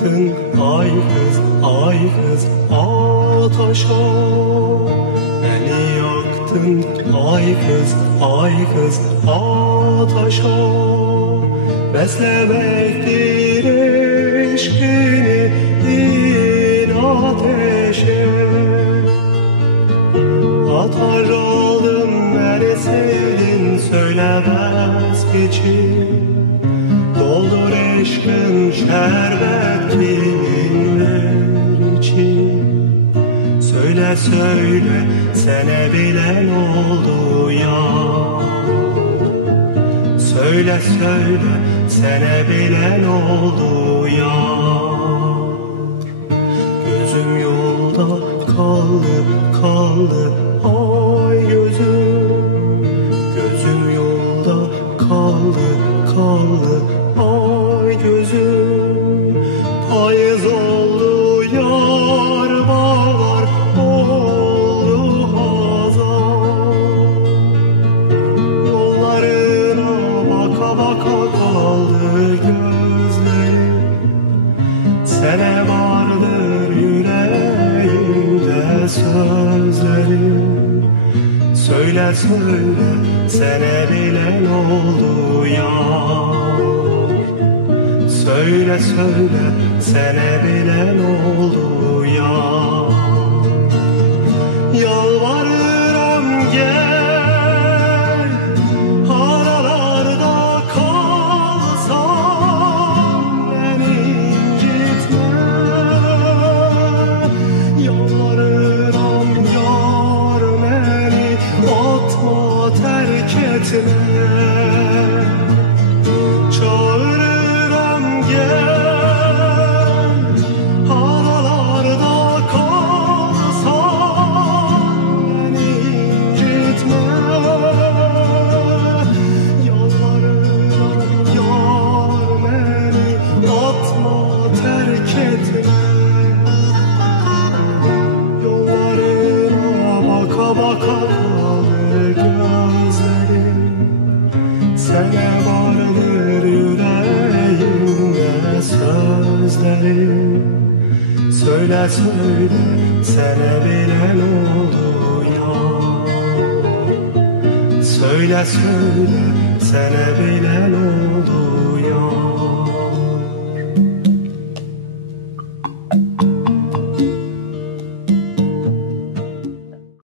yaktın ay kız ataşa. Beni yaktın ay kız ataşa. Beslemektir eşkini in ateşe. Atar oldum beni sevdin söylemez geçin. Doldur eşkın şerbetliler için. Söyle söyle sene bilen oldu ya. Söyle söyle sene bilen oldu ya. Gözüm yolda kaldı ay gözüm. Gözüm yolda kaldı ay gözüm. Payız oldu yar bağlar oldu hazan. Yollarına baka kaldı gözlerim. Sene vardır yüreğimde sözlerim. Söyle söyle sene bilen oldu yar. Söyle söyle sene bilen oldu yar. Yalvarırım gel aralarda kalsam beni incitme. Yalvarırım yar beni atma terk etme. Çağırırım gel aralarda kalsam beni incitme. Yalvarırım yar beni atma terk etme. Yollarına baka kalır gözlerim. Sene vardır yüreğimde sözlerim. Söyle söyle sene bilen oldu ya. Söyle söyle sene bilen